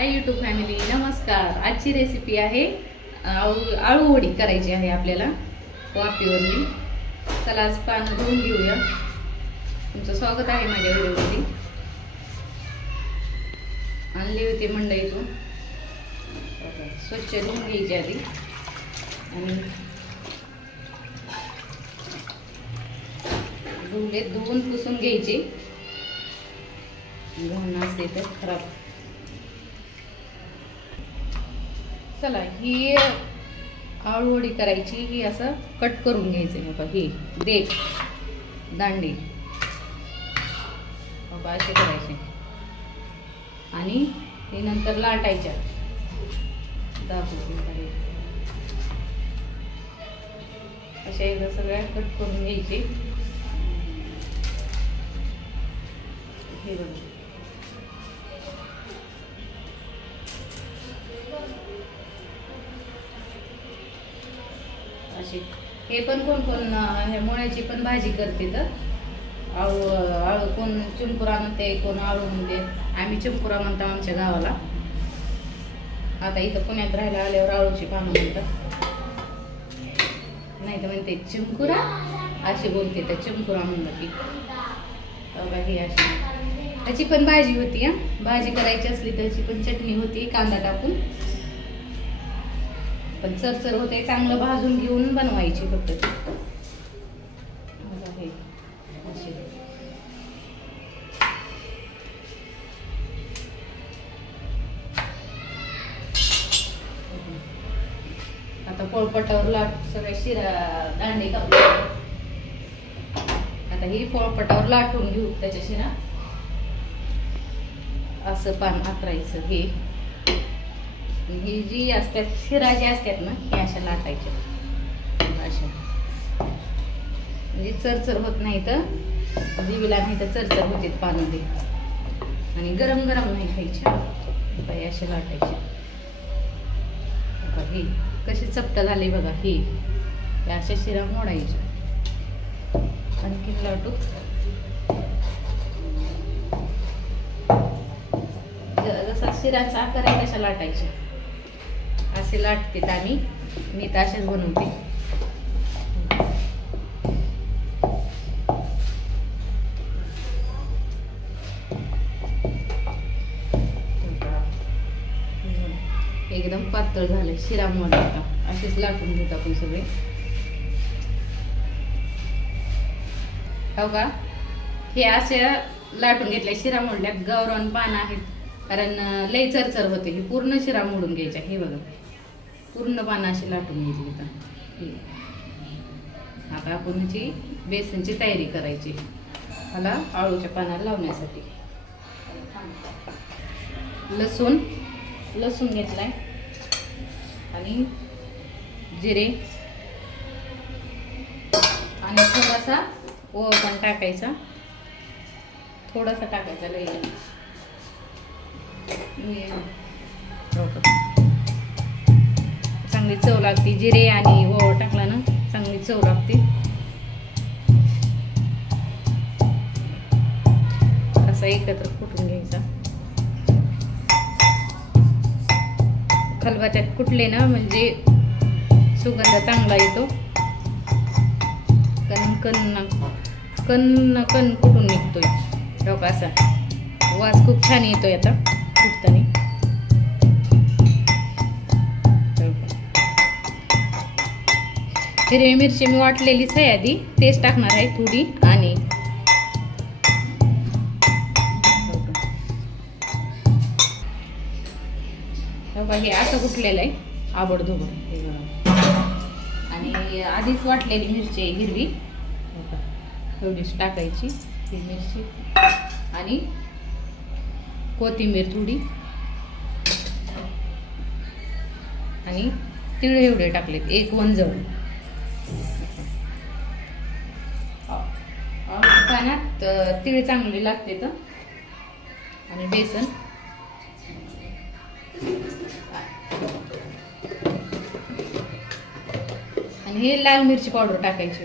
Hi YouTube family, नमस्कार। आजची recipe आहे आळू वडी करायची आहे आपल्याला वाफेवरली। चला आज पानं धुवून घेऊया। तुमचं स्वागत आहे माझ्या व्हिडिओमध्ये। आणली होती मंडईतून, स्वच्छ धुवून घ्यायची आधी आणि धुवून पुसून घ्यायची। घाण असते तर खराब। चला ही आळू वडी करायची। ही असं कट करून घ्यायचं बाबा। ही देठ दांडी बाबा असे करायचे आणि हे नंतर लाटायच्या। अशा एकदा सगळ्या कट करून घ्यायचे। हे बघा हे पण कोण कोण मुळ्याची पण भाजी करते। तर आळू कोण चिमकुरा म्हणते, कोण आळू म्हणते। आम्ही चिमकुरा म्हणतो आमच्या गावाला। आता इथं पुण्यात राहायला आल्यावर आळूची पानं म्हणतात, नाही तर म्हणते चिमकुरा अशी बोलते। तर चिमकुरा म्हणलं की ही अशी त्याची पण भाजी होती। भाजी करायची असली त्याची पण चटणी होती कांदा टाकून। पण चरचर होते, चांगलं भाजून घेऊन बनवायची फक्त। आता पोळपाटावर लाट सगळ्या शिरा दांडे कापले। आता ही पोळपाटावर लाटून घेऊ त्याच्या शिरा। असं पान आतरायचं। ही जी असतात शिरा जी असतात ना, हे अशा लाटायच्या अशा, म्हणजे चरचर होत नाही। तर जीवीला नाही तर चरचर होते पानामध्ये। आणि गरम गरम नाही खायच्या, अशा लाटायच्या। ही कशी चपट झाली बघा। ही अशा शिरा मोडायच्या। आणखी लाटू जसा शिरांचा आकार आहे तशा लाटायच्या। असे लाटते आम्ही, मी तर असेच बनवते। एकदम पातळ झाले शिरा मोड। आता असेच लाटून घेतो आपण सगळे। हो का, हे असे लाटून घेतले शिरा मोडल्यात। गावरान पानं आहेत कारण लय चरचर होते। ही पूर्ण शिरा मोडून घ्यायच्या। हे बघा पूर्ण पानं अशी लाटून घेतली। आता आपण ह्याची बेसनची तयारी करायची। मला आळूच्या पानाला लावण्यासाठी लसूण घेतलाय आणि जिरे आणि थोडासा ओवा पण टाकायचा। थोडासा टाकायचा, लई चांगली चव लागते। जिरे आणि ओवा टाकला ना चांगली चव लागते। असा एकत्र कुटून घ्यायचा। खलबत्त्यात कुटले ना म्हणजे सुगंध चांगला येतो। कण कुठून निघतोय डोका, असा वास खूप छान येतोय आता कुटताना। हिरवी मिरची मी वाटलेलीच आहे आधी, तेच टाकणार आहे थोडी। आणि हे असं कुटलेलं आहे आबडधोबड। आणि आधीच वाटलेली मिरची हिरवी थोडीशी टाकायची। ही मिरची आणि कोथिंबीर थोडी आणि तीळ एवढे टाकलेत, एक वंजळ। पाण्यात तीळ चांगले लागते। तर आणि बेसन आणि हे लाल मिरची पावडर टाकायची।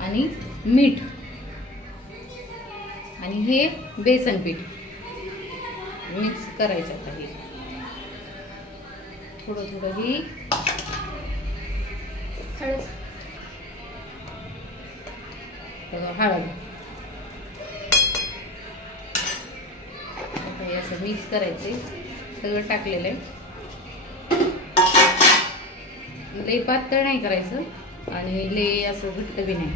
आणि मीठ आणि हे बेसन पीठ मिक्स करायचं. आता हे थोडं थोडं ही हळद असं मिक्स करायचंय. सगळं टाकलेलं आहे. लई पातळ नाही करायचं आणि लई असं घट्ट बी नाही.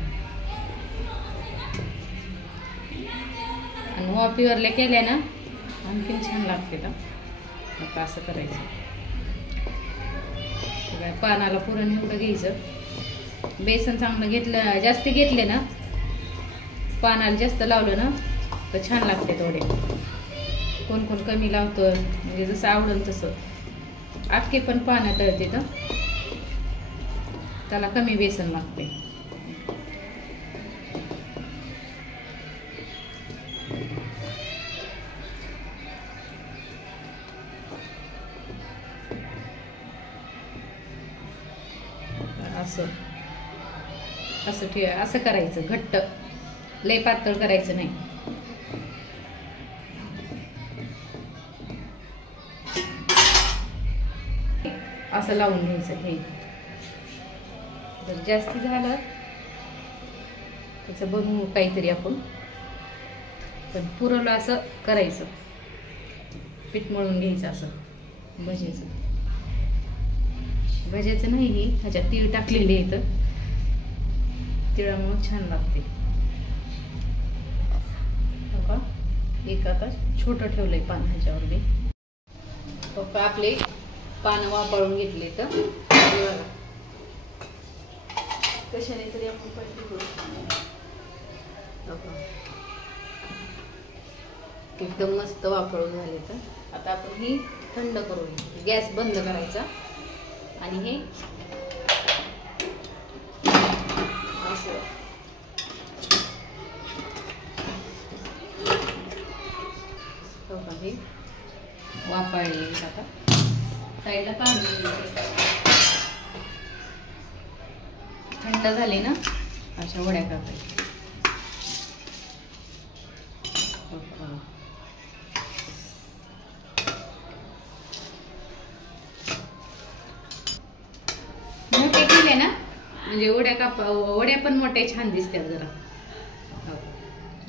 आणि वाफेवरल्या केल्या ना आणखीन छान लागते. आता असं करायचं. पानाला पुरण एवढं घ्यायचं. बेसन चांगलं घेतलं, जास्त घेतले ना, पानाला जास्त लावलं ना तर छान लागते थोडे. कोण कोण कमी लावतं, म्हणजे जसं आवडेल तसं. अख्खे पण पानं तळते तर त्याला कमी बेसन लागते. असं असं असं करायचं. घट्ट लय पातळ करायचं नाही. असं लावून घ्यायचं. हे जर जास्त झालं त्याचं बनवू काहीतरी आपण. पण पुरवलं असं करायचं. पीठ मळून घ्यायचं असं भज्याचं. भज्याचं नाही, हे ह्याच्यात तीळ टाकलेले इथं. तिळामुळे छान लागते. बघा एक आता छोटं ठेवलंय पान ह्याच्यावर मी. पप्पा आपले पानं वापरून घेतले तर कशाने तरी आपण पलटी करू. एकदम मस्त वापरून झाले. तर आता आपण ही थंड करून गॅस बंद करायचा आणि हे असं हे वाफाळले. आता साईडला काढून थंड झाले ना अशा वड्या करतायच्या. मोठे केले ना म्हणजे वड्या पण मोठे छान दिसतात जरा.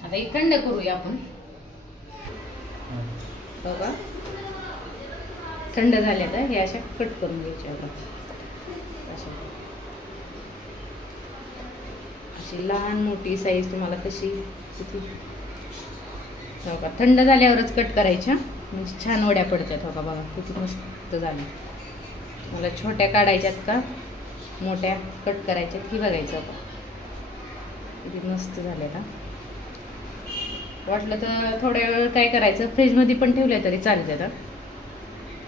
आता हे थंड करूया आपण. बघा थंड झाल्या तर हे अशा कट करून घ्यायच्या. अशी लहान मोठी साईज तुम्हाला कशी किती. बघा थंड झाल्यावरच कट करायच्या म्हणजे छान वड्या पडतात. हो का बघा किती मस्त झाल्या. मला छोट्या काढायच्यात का मोठ्या कट करायच्यात ही बघायचं. आता किती मस्त झाल्या. वाटलं तर थोड्या वेळ काय करायचं, फ्रीजमध्ये पण ठेवल्या तरी चालते.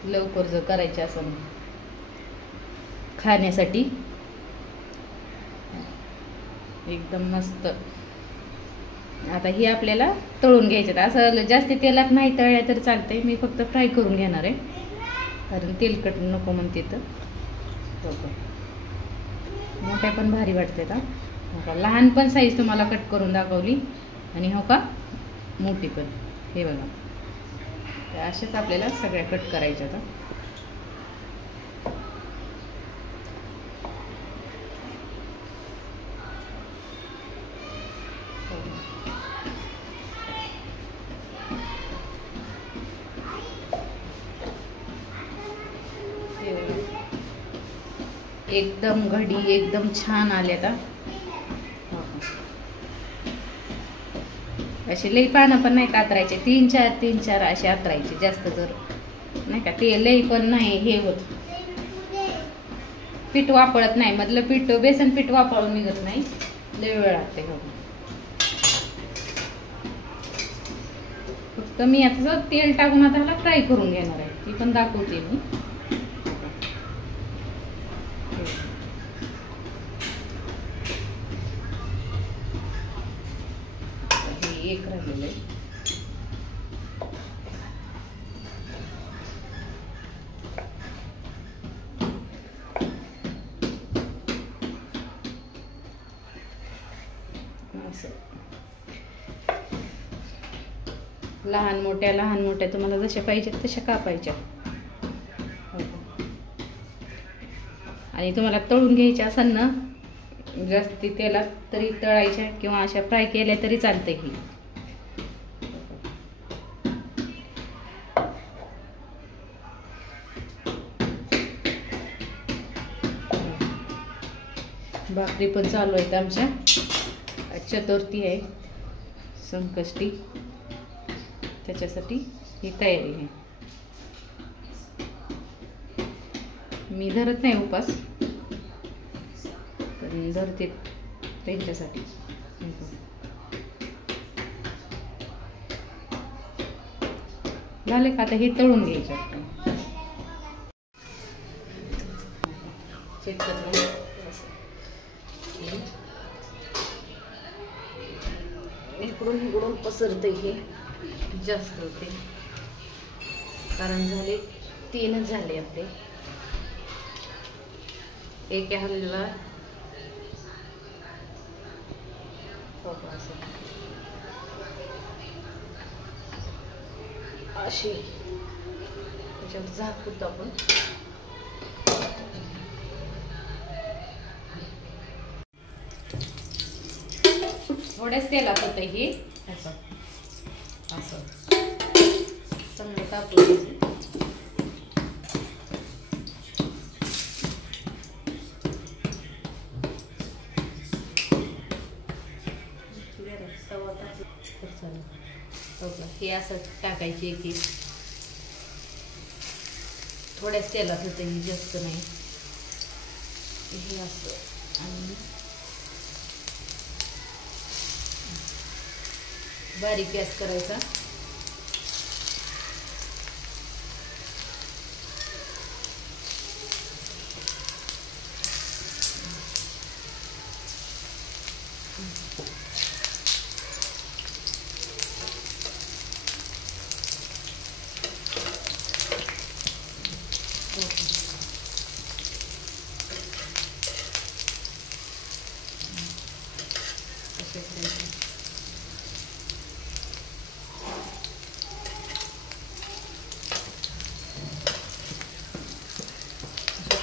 लवकर जर करायचे असं खाण्यासाठी एकदम मस्त. आता ही आपल्याला तळून घ्यायच्यात. असं जास्त तेलात नाही तळल्या तर चालतंय. मी फक्त फ्राय करून घेणार आहे कारण तेलकट नको म्हणते. तर मोठ्या पण भारी वाटते. का लहान पण साईज तुम्हाला कट करून दाखवली आणि हो का मोठी पण. हे बघा असेच आपल्याला सगळ्या कट करायच्या. आता एकदम घडी एकदम छान आल्या. असे लई पानं पण नाही कातरायचे. तीन चार असे आतरायचे. जास्त जर नाही का ते लई पण नाही हे होत. पीठ वापरत नाही मधलं पीठ बेसन पीठ वापरून निघत नाही. लई वेळ लागते. फक्त मी आता तेल टाकून आता ह्याला फ्राय करून घेणार आहे. ती पण दाखवते मी. एक राहिलेलं आहे. लहान मोठ्या तुम्हाला जशा पाहिजेत तशा कापायच्या. आणि तुम्हाला तळून घ्यायच्या असेल ना जास्ती तेलात तरी तळायच्या किंवा अशा फ्राय केल्या तरी चालते की. भाकरी पण चालू आहेत आमच्या. चतुर्थी आहे संकष्टी, त्याच्यासाठी ही तयारी आहे. मी धरत नाही उपास, पण धरते त्यांच्यासाठी. झाले का आता हे तळून घ्यायचे. चेक करून इकडून पसरते हे जास्त होते, कारण झाले 3च झाले आपले. एक हलवा अशी त्याच्यावर झाकतो आपण. थोड्याच तेलात होतं हे असं चांगलं कापून हे असं टाकायचे एक थोड्याच तेलात होतं हे, जास्त नाही. हे असं आणि बारीक गॅस करायचा.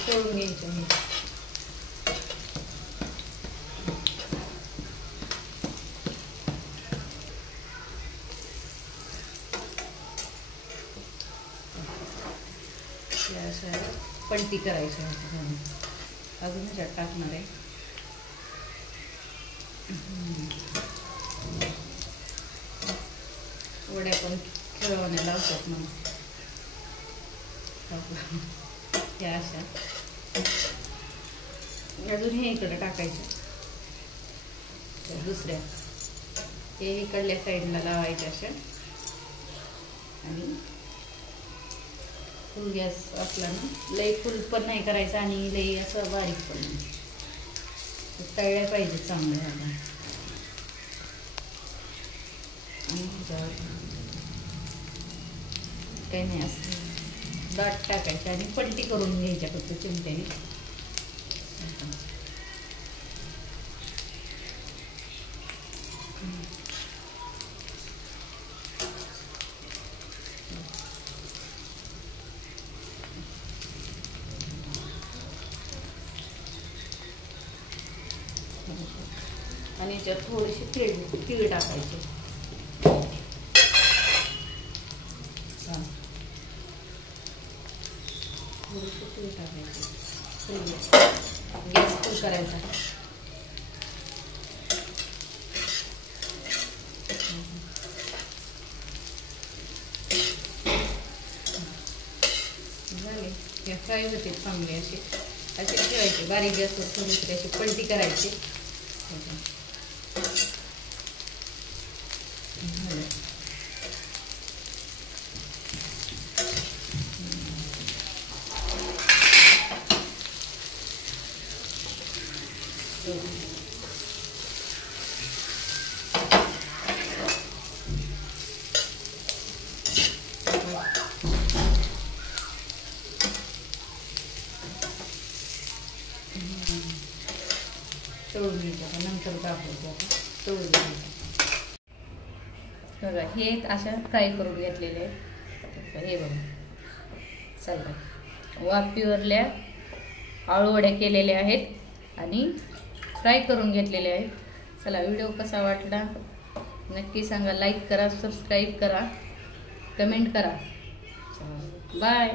तळून घ्यायचं हे. पलटी करायची. अजून ह्याच्यात टाकणार आहे. वड्या पण खेळवण्या लावतात मग त्या अशा. अजून हे इकडे टाकायचं, दुसऱ्या हे इकडल्या साईडला लावायच्या अशा. आणि फुल गॅस असला ना, लई फुल पण नाही करायचं आणि लई असं बारीक पण नाही. तळल्या पाहिजे चांगलं झालं. काही नाही असं दाट टाकायचं आणि पलटी करून घ्यायच्या फक्त चिमट्याने. आणि याच्यात थोडीशी तीळ टाकायची. थोडीशी तीळ टाकायची. गॅस फुल करायचा. झाले हे फ्राय होते चांगले असे. असे ठेवायचे बारीक गॅसवर, थोडीशी अशी पलटी करायची. तळून घ्यायचं, नंतर दाखवतो आपण. तळून घ्यायचं. बघा हे अशा फ्राय करून घेतलेले आहेत. हे बघा चला वाफेवरल्या आळूवड्या केलेल्या आहेत आणि फ्राय करून घेतलेल्या आहेत. चला व्हिडिओ कसा वाटला नक्की सांगा. लाईक करा, सबस्क्राईब करा, कमेंट करा. बाय.